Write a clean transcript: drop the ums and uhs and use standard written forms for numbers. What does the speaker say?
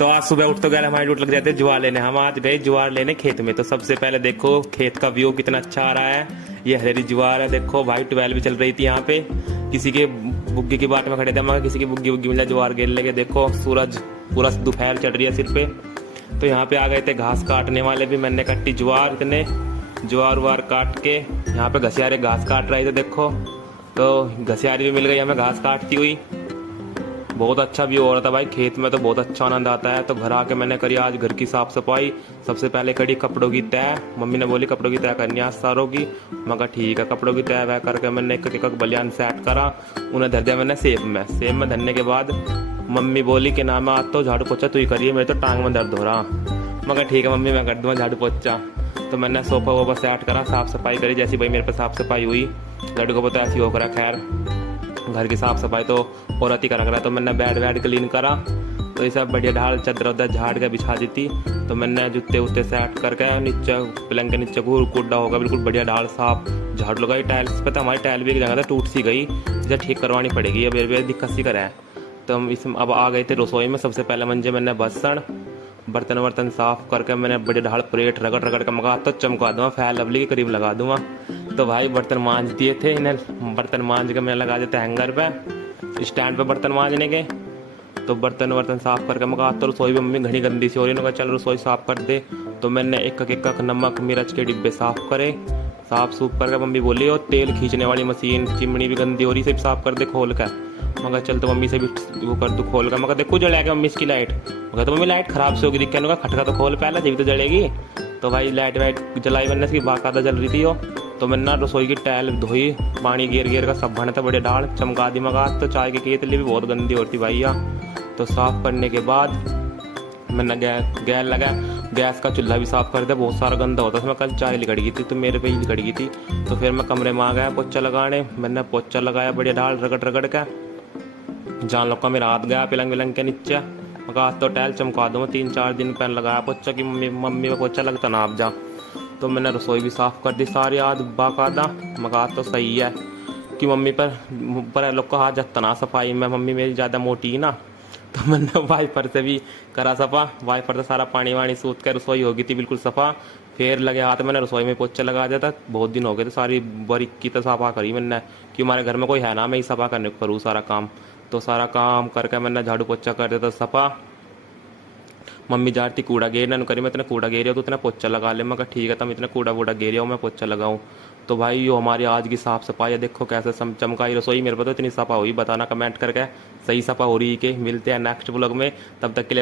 तो आज सुबह उठ तो गया हमारे डूट लग जाते ज्वार लेने। हम आज गए ज्वार लेने खेत में। तो सबसे पहले देखो खेत का व्यू कितना अच्छा आ रहा है। ये हरी ज्वार है, देखो भाई 12 भी चल रही थी यहाँ पे। किसी के बुग्गी की बाट में खड़े थे, मगर किसी की बुग्गी बुग्गी मिला ज्वार गिर लेके। देखो सूरज पूरा दोपहर चढ़ रही है सिर पे। तो यहाँ पे आ गए थे घास काटने वाले भी। मैंने कट्टी ज्वार, इतने ज्वार वार काट के यहाँ पे घसियारे घास काट रहे थे देखो। तो घसियारी भी मिल गई हमें घास काटती हुई। बहुत अच्छा व्यू हो रहा था भाई खेत में, तो बहुत अच्छा आनंद आता है। तो घर आके मैंने करी आज घर की साफ सफाई। सबसे पहले करी कपड़ों की तय। मम्मी ने बोली कपड़ों की तय करनी है आज सारों की। मगर ठीक है, कपड़ों की तय वह करके मैंने एक बलियान सेट करा। उन्हें धर दिया मैंने सेब में धरने के बाद मम्मी बोली कि नाम आज तो झाड़ू पोछा तू ही करिए, मेरे तो टांग में दर्द हो रहा। मगर ठीक है मम्मी, मैं कर दूंगा झाड़ू पोछा। तो मैंने सोफा वोफा सेट करा, साफ सफाई करी। जैसी भाई मेरे पे साफ सफाई हुई, लड़कों को पता ऐसी हो करा। खैर घर की साफ सफाई तो औरत ही करा करा। तो मैंने बेड वेड क्लीन करा। तो ये सब बढ़िया ढाल चादर उधर झाड़ के बिछा दी थी। तो मैंने जूते उते सेट करके नीचे पलंग के नीचे कूड़ा होगा बिल्कुल बढ़िया ढाल साफ झाड़ू लगाई। टाइल्स पे तो हमारी टाइल भी एक जगह था टूट सी गई, इसे ठीक करवानी पड़ेगी। अब ये दिक्कत सी करें। तो हम इस अब आ गए थे रसोई में। सबसे पहले मंजे मैंने बर्तन वर्तन साफ करके मैंने बड़े ढाल प्लेट रगड़ रगड़ के मगा तो चमका दूंगा, फैल लवली के करीब लगा दूंगा। तो भाई बर्तन मांज दिए थे इन्हें। बर्तन मांज के मैंने लगा देते हैंगर पे, स्टैंड पे बर्तन मांजने के। तो बर्तन वर्तन साफ करके मगा तो रसोई में मम्मी घनी गंदी सी हो रही है, चल रसोई साफ कर दे। तो मैंने एक नमक मिर्च के डिब्बे साफ करे। साफ सूफ करके मम्मी बोली और तेल खींचने वाली मशीन चिमनी भी गंदी हो रही, सब साफ कर दे खोल कर। मगर चल तो मम्मी से भी वो कर दू खोल कर। मगर देखो जलाएगा मम्मी इसकी लाइट। मगर तो मम्मी लाइट खराब से होगी, दिक्कत होगा खटका तो खोल पहले जब तो जलेगी। तो भाई लाइट वाइट जलाई मैंने, इसकी बाकायदा जल रही थी वो। तो मैंने ना रसोई की टाइल धोई, पानी गिर का सब भरना था बड़े डाल चमका दी मगा। तो चाय की केतली भी बहुत गंदी होती भैया। तो साफ करने के बाद मैंने गैस लगा, गैस का चूल्हा भी साफ कर दिया, बहुत सारा गंदा होता था। मैं कल चाय लिकड़ गई थी तो मेरे पे ही लिकड़ गई थी। तो फिर मैं कमरे में आ गया पोछा लगाने। मैंने पोछा लगाया बढ़िया ढाल रगड़ रगड़ के। जान लोग का मेरा हाथ गया पलंग विलंग के नीचे। मगा तो टाइल चमका दूँ, 3-4 दिन पहले लगाया पोछा की मम्मी का पोछा लगता ना आप जा। तो मैंने रसोई भी साफ कर दी सारी आज बाकायदा। मगा तो सही है कि मम्मी पर लोग का हाथ जाता ना सफाई में। मम्मी मेरी ज़्यादा मोटी ना, तो मैंने वाइपर से भी करा सफा। वाइपर से सारा पानी वानी सूत कर रसोई हो गई थी बिल्कुल सफा। फिर लगे हाथ मैंने रसोई में पोछा लगा दिया था। बहुत दिन हो गए थे, सारी बारीकी तो सफा करी मैंने, कि हमारे घर में कोई है ना, मैं ही सफा करने को करूँ सारा काम। तो सारा काम करके मैंने झाड़ू पोछा कर दिया था सफा। मम्मी जाती कूड़ा गेरना करी, मैं इतना कूड़ा गेरिया तो इतना पोछा लगा ले। मैं ठीक है तुम इतना कूड़ा वूड़ा गेरिया मैं पोछा लगाऊं। तो भाई यो हमारी आज की साफ सफाई है, देखो कैसे चमकाई रसोई। मेरे को तो इतनी सफा हुई, बताना कमेंट करके सही सफा हो रही है कि। मिलते हैं नेक्स्ट व्लॉग में, तब तक के लिए